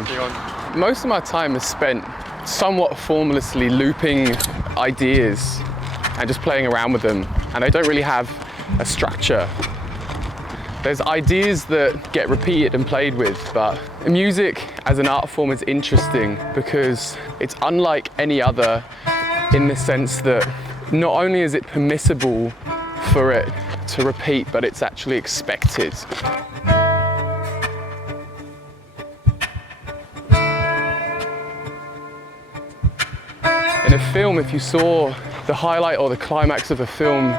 working on? Most of my time is spent somewhat formlessly looping ideas and just playing around with them. And I don't really have a structure. There's ideas that get repeated and played with, but music as an art form is interesting because it's unlike any other in the sense that not only is it permissible for it to repeat, but it's actually expected. In a film, if you saw the highlight or the climax of a film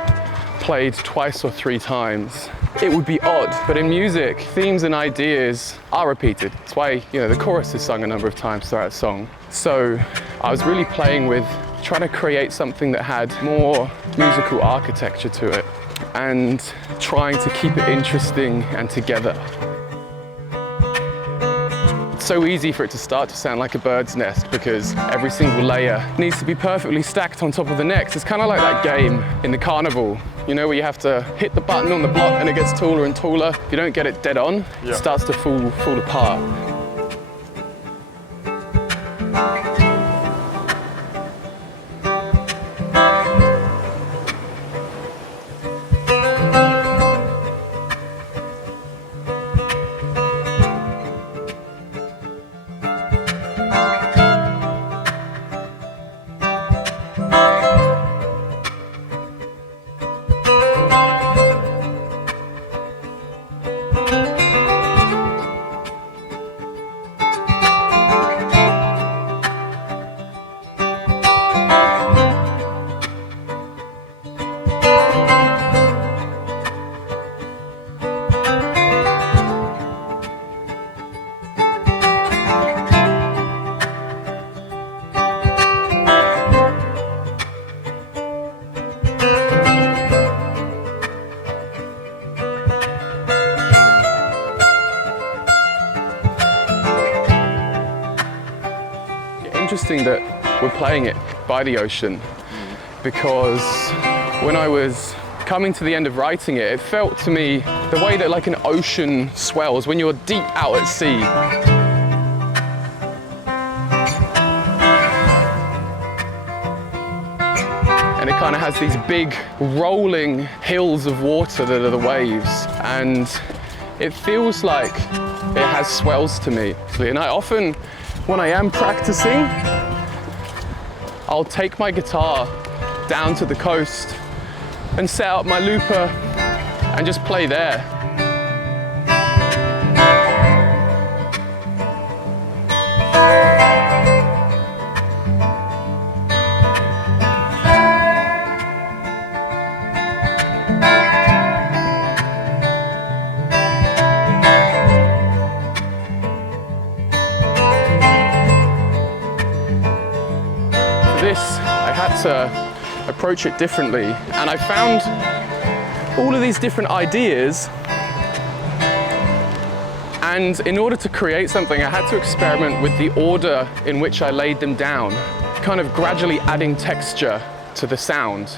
played twice or 3 times, it would be odd. But in music, themes and ideas are repeated. That's why, the chorus is sung a number of times throughout a song. So I was really playing with trying to create something that had more musical architecture to it and trying to keep it interesting and together. It's so easy for it to start to sound like a bird's nest because every single layer needs to be perfectly stacked on top of the next. It's kind of like that game in the carnival, where you have to hit the button on the block and it gets taller and taller. If you don't get it dead on, it starts to fall apart. Interesting that we're playing it by the ocean because when I was coming to the end of writing it, it felt to me the way that like an ocean swells when you're deep out at sea. And it kind of has these big rolling hills of water that are the waves, and it feels like it has swells to me. And I often, when I am practicing, I'll take my guitar down to the coast and set up my looper and just play there. This, I had to approach it differently, and I found all of these different ideas, and in order to create something I had to experiment with the order in which I laid them down, kind of gradually adding texture to the sound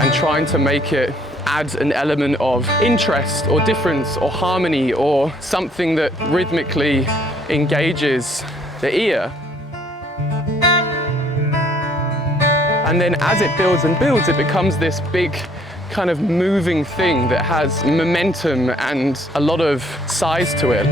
and trying to make it add an element of interest or difference or harmony or something that rhythmically engages the ear. And then as it builds and builds, it becomes this big kind of moving thing that has momentum and a lot of size to it.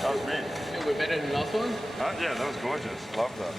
That was me. We're better than the last one? Yeah, that was gorgeous. Love that.